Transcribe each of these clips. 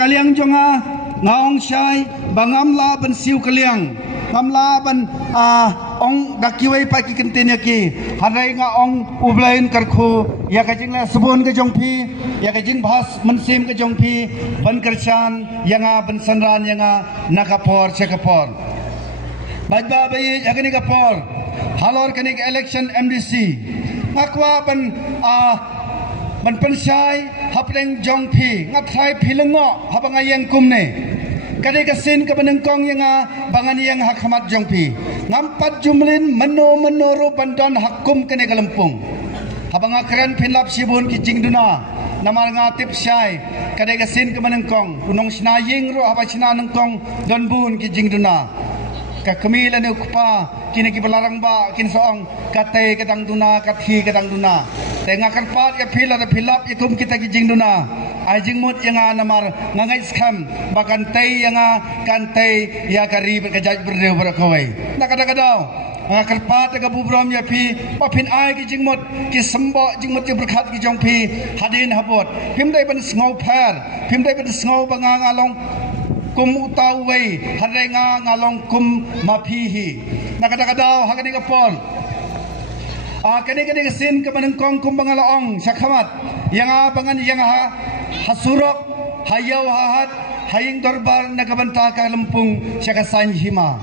kaliang jonga ngaong syai bangam la ban siu kaliang ngamla ban ong dakiwai pa ki kentenya ki harai nga ong ublain karkhu ya ka jingla subon ke jongpi ya ka jing bhas mansim ke jongpi ban kerchan yanga ban sanran yanga nakapor chekapor bajba bai yagni kapor halor kanik election MDC akwa ban pensai hapleng jongpi ngathai philengo habangayang kumne kadai kasin ke benengkong yang bangani yang hakamat jongpi ngampat jumlin meno bandon hakum kene kalempung habang akran pinlap sibun ki jingduna namar ngatip syai kadai kasin ke benengkong unong sinaying ro haba sina nengkong don bun ki jingduna ka kemilan ukpa kini ki belarang ba kin soong katai kadang duna kathi kadang duna tengah karpat ya philap ya kum kita ki jingduna ajing mut yang namar ngangai skam bahkan tei yang kantai ya kari berkejaj berdeu berakawai nak kadang-kadang kerpat ke bubrom ya pi papin ai ki jing mut ki sembo jing mut ki berkat ki jongpi hadin habot pim dai ban ngau par pim dai ban ngau bangang along kum utawai hadai ngalong kum mapihi nak kadang-kadang hakani kapol kani sin ke menengkong kum bangalaong syakhamat yang bangan yang hasurok hayau hahat haying dorbar nagabanta ka lempung syakasan hima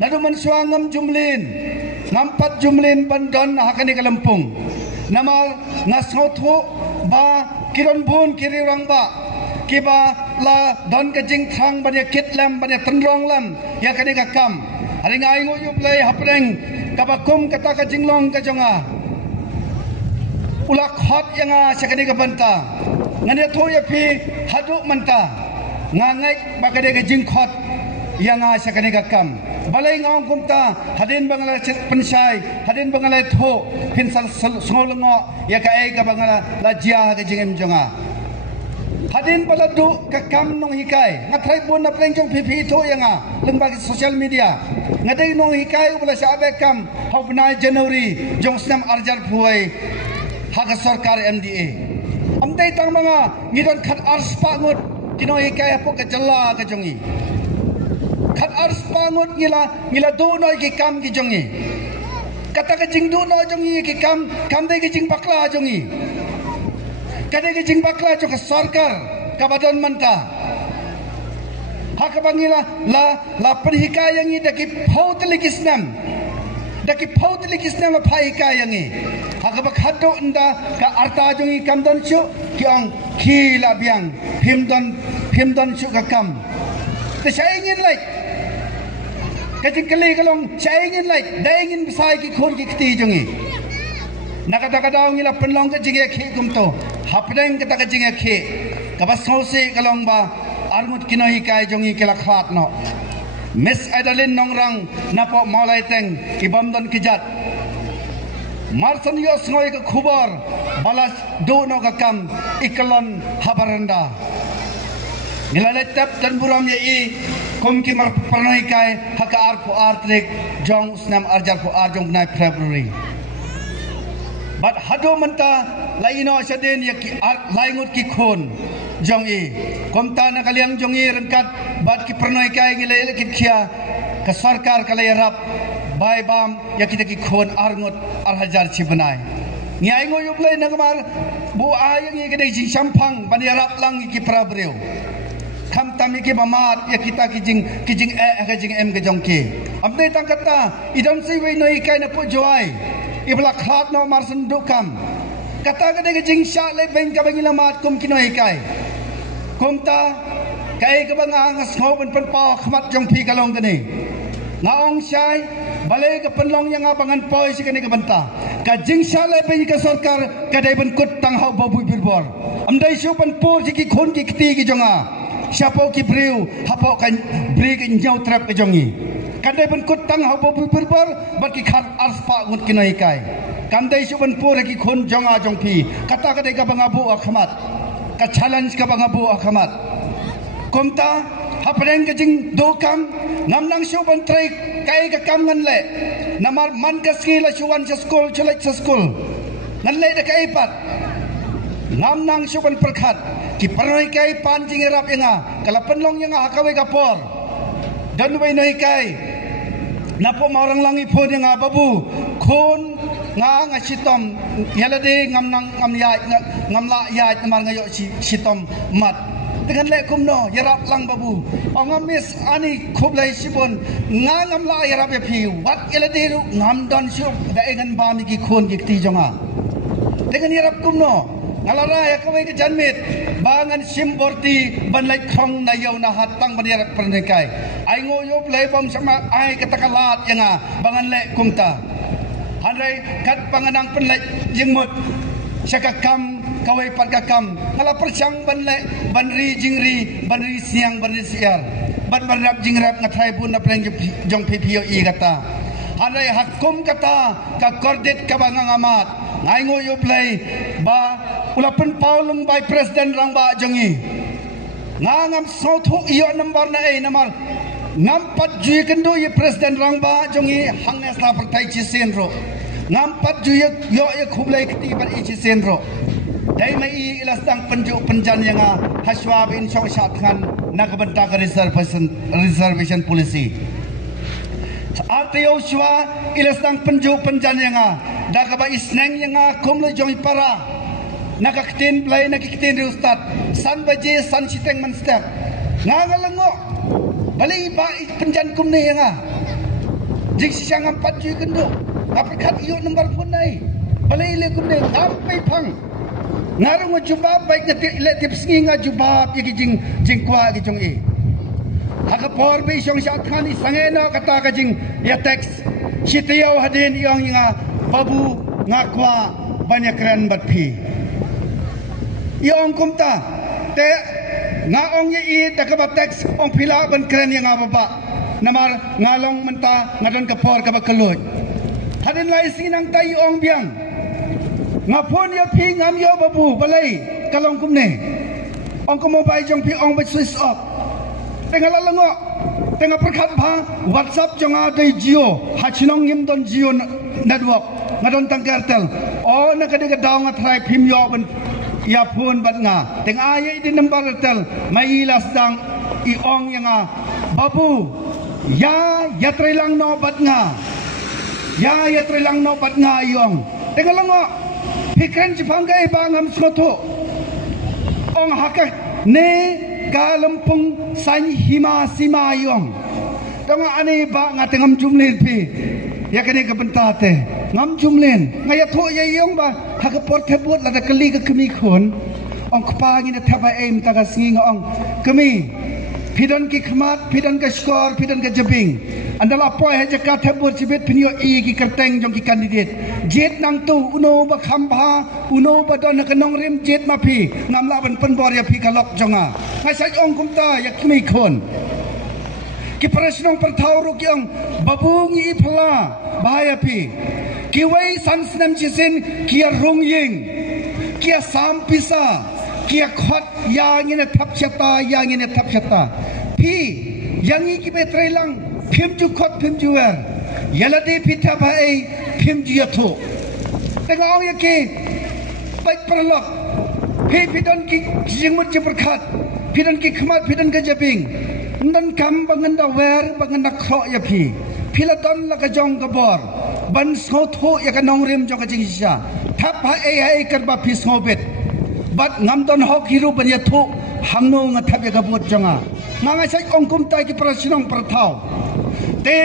nadu mensuangam jumlin ngampat jumlin bandon hakani ka lempung namal ngasothu ba kiron bun kiri rang ba kiba la don ka jing thang ba kitlam ba tenrong lam ya kani ka kam hari ngai ngo yuplay hapreng kabakum kata ka jinglong ka jonga ulak hot yang syakani ka banta ngani thoya pi haduk manta ngangai bakade ka jingkhot yang syakani ka kam balai ngaung kumta hadin bangala pensai hadin bangala tho pinsal solongo ya ka ai ka bangala lajia ka jingem jonga hadin baladu ka kam nong hikai ngathai bun na pleng jong pi tho yang lembag social media ngadai nong hikai ubla sabe kam hobnai Januari jong snam arjar phuai hak sarkar MDA amdai tang manga ngidon khat ars pangut kino hikai apo ka jalla ka jongi khat ars pangut ngila do noi ki kam ki jongi kata ka jing do noi jongi ki kam dai ki jing bakla jongi kadai ki jing bakla jo ka sarkar ka badon manta hak bangila la perhikai yang ida ki phautelikisnam daki phautelikisnam la phaikai yang hak bakhado unda ka arta jongi kamdon chu kyang khila biang phimdon chu ka kam te saingin like kajing kali kalong saingin like daingin besai ki khon ki kti jongi nakata ngila penlong ka jinge khi kumto hapdeng kata ka jinge khi ka basose kalong ba armut kinoi kai jongi kela khat no Miss Adalin nongrang napo malai teng ibamdon kijat marsan yos ngoi ka khubar balas do no ka kam ikalon habaranda nilale tap dan buram ye I kum ki mar parnoi kai haka arpu artrik jong usnam arjar pu arjong nai February but hado manta laino saden ya ki laingut ki khon jong I komta na kaliang jong I rengkat bat ki pernoi kai ngile ki khia ka sarkar kalai rap bai bam ya kita ki khon arngot arhajar chibanai ngai ngo yublai nagmar bu ayang I kedai jing sampang bani rap lang ki prabreu kham tami ki bamat ya kita ki jing ka jing em ka jong ki amne tang kata idon si we noi kai na pu joai ibla khat no marsan dukam kata kadai ki jing sha le beng ka bangila mat kum kinoi kai kumta kai ka bang angas ngau ban pa khmat jong phi kalong kani ngaong syai balai ka penlong yang abangan poi si kani ka banta ka jing sha le beng ka sarkar kadai ban kut tang hau babu birbor amdai shu ban por si ki khon ki kti ki jonga siapa ki breu hapo kan bri ki nyau trap ki jongi kadai ban kut tang hau babu birbor bat ki khat arspa ngut kinai kai kandai shu ban por ki khon jonga jong phi kata kadai ka bang abu akhmat ka challenge ka bang abu akhmat kumta hapreng ka jing dokam namnang shu ban trai kai ka kam ngan le namar man ka skila shuwan sa school chulai sa school ngan le da kai pat namnang shu ban perkhat ki paroi kai pan jing rap inga kala penlong yang hakawe kapor dan wei noi kai napo marang langi phon yang babu khon nga sitom yalade ngamla ya mar ngayo sitom mat dengan lekum no yarap lang babu ongamis ani khoblai sibon ngamla yarap ya pi wat yalade ngam don syuk daengan bami ki khon ki ti jonga dengan yarap kum no ngalara ya kawai ke janmit bangan simborti banlai khong na yau na hatang banyarak pernekai ai ngoyop lai bom sama ai katakalat yanga bangan le kumta handai kat panganang penlai jengmut syakakam kawai parkakam ngala percang banlai banri jingri banri siang banri siar ban banrap jingrap ngathai bun na pleng jong pipio I kata handai hakum kata ka kordet ka bangang amat ngai ngoyop lai ba ulapan paulung by Presiden rang ba jongi ngam sothu iyo number na namar ngam pat ju kendo ye Presiden rang ba jongi hangnes la pertai chi senro ngam pat ju yo ye khublai kti ban I chi senro dai mai ilastang penju penjan yang haswa bin song syatkan nakabanta ka reservation policy artio shwa ilastang penju penjan yang dakaba isnang yang kumlo jongi para nakaktin play nakikitin ri ustad san baje san siteng man step ngalango bali ba penjan kum ne nga jik siang empat ju kendo aperkat iyo number phone nai bali le kum ne sampai phang ngarung jubab baik ngati le tips ngi jubab yaki jing kwa gi jong E aga por be song shat khani sangena kata ka jing ya tax sitiau hadin yang nga babu ngakwa banyak keren bat phi Iong kumta te ngaong ye takaba tax ong pila ban kren yang ababa namar ngalong menta ngadon kapor ka bakeloj hadin lai sinang tai ong biang ngapon ya pi ngam yo babu balai kalong kumne ong ko mobile jong pi ong ba switch off tengala lango tenga perkhat bha WhatsApp jonga dei Jio hachinong ngim don Jio network ngadon tang Airtel o nakade daw nga try phim yo ban ya pun bat nga teng ayai di number tel mai las dang I ong yang babu ya trilang no bat nga ya trilang no bat nga yong teng lango pikran jipang kai bangam soto ong hakak ne kalampung san hima sima yong teng ani ba nga tengam jumlin pi ya kene kebentate ngam jumlen ngaya tho ye yong ba hakapor thebut la da kali ka kemi khon ong kpa ngi na thaba em ta ga singi ong kemi pidon ki khmat pidon ka skor pidon ka jabing andala poi ha jaka thebut chibet pinyo I ki kerteng jong ki candidate jet nang tu uno ba khamba uno ba don ka nong rim jet ma phi ngam la ban pen bor ya phi ka lok jonga ngai sai ong kumta ya kemi khon ki presnong perthau ru ki ong babu ngi phla bahaya pi kiwai sansnam chisin kia rung ying kia sampisa kia khot yang ina thap chata pi yang ki betrei lang phim ju khot phim ju wer yalade pi thap ai phim ju yatho tengong ya ki baik perlok pi don ki jingmut je berkhat pi don ki khmat pi don ka jabing ndan kam bangan da wer bangan da kho ya pi Pilaton la ka jong ka bor ban sotho ya ka nong rim jong ka jing sha thap ha ai kar ba phi sobet bat ngam don hok hiru ban ya tho hamno nga thap ya ka bot jonga nga sai ong kum tai ki prasinong prathau te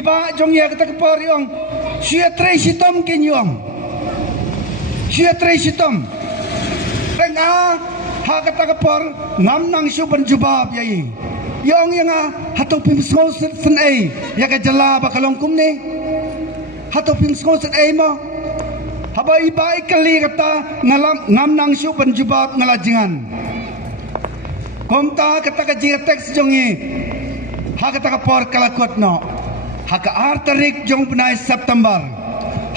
iba jong ya ka ta por yong sia tre sitom kin yong sia tre sitom tenga ha ka ta por ngam nang su ban jubab yai Yang hatong pim skoset sen ai ya ka jala ba kalong kum ne hatong pim skoset ai mo haba ibai kali kata ngam nang syu ban jubab ngalajingan komta kata ka ji teks jongi ha kata ka por kalakot no ha ka artarik jong penai September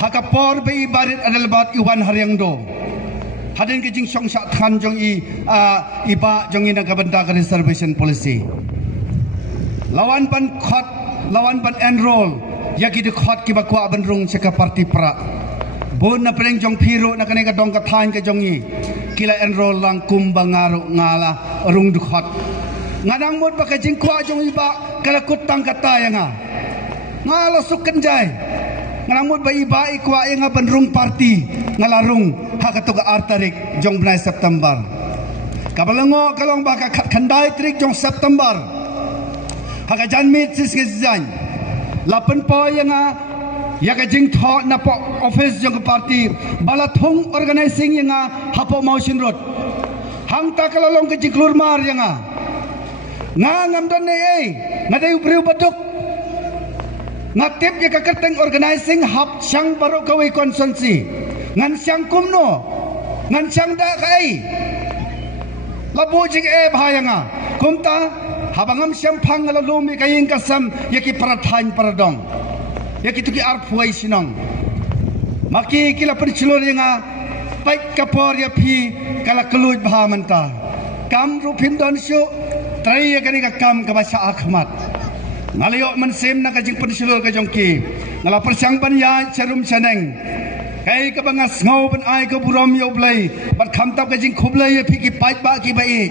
ha ka por be ibarit adal bat iwan haryang do hadin ke jing song sat khan jong iba jong ina ka benda ka reservation policy lawan ban khot lawan ban enroll yaki de khot ki bakwa ban rung cheka parti pra bon na preng jong phiro na kane ka dong ka thain ka jongi kila enroll lang kumbangaru ngala rung dukhot nganang mut baka jingkwa jong iba kala kutang kata yang ngala sukenjai nganang mut ba iba ikwa yang ban rung party ngalarung hakatuga artarik jong benai September kabalango kalong baka kandai trik jong September haka janmit sisgezan lapen po yang ya ka jing tho na po office jong party balathong organizing yang hapo motion road hang ta kalalong ka jing klurmar yang ngam dan nei ngadai ubriu baduk ngatip ya ka kerteng organizing hap sang baru kawai konsensi ngan sang kumno ngan sang da kai labu jing bahayanga kumta habangam siampang ngalumi kaying kasam yaki parathain paradong yaki tuki arpuai sinong maki kila percilor yang baik kapor ya pi kala keluj bahamanta kam rupim don syu trai ya kani kam kabasa akhmat ngalayo mensem na kajing percilor kajongki ngala persang ban ya charum chaneng kai kabangas ngau ban ai ko burom yo blai bat khamtap kajing khublai ya pi ki pai ba ki bai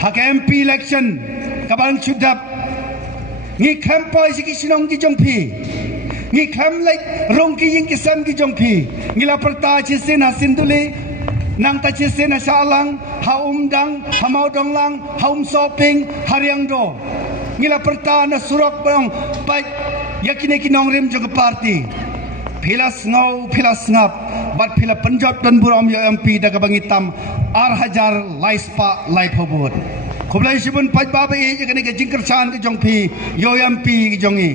hak MP election kabang chudap ngi kampoi siki sinong ki jongpi ngi kham lai rong ki ying kisam ki jongpi ngila perta chisen hasin duli nang ta chisen salang haum dang hamau dong lang haum shopping hariang do ngila perta na surok bang pai yakine ki nong rem jog party philas ngau philas ngap bat phila Punjab dan buram yo MP daga bangitam ar hajar laispa lai phobot khoblai sibun paj babai yakine ke jingker chan ki jongpi yo MP ki jongi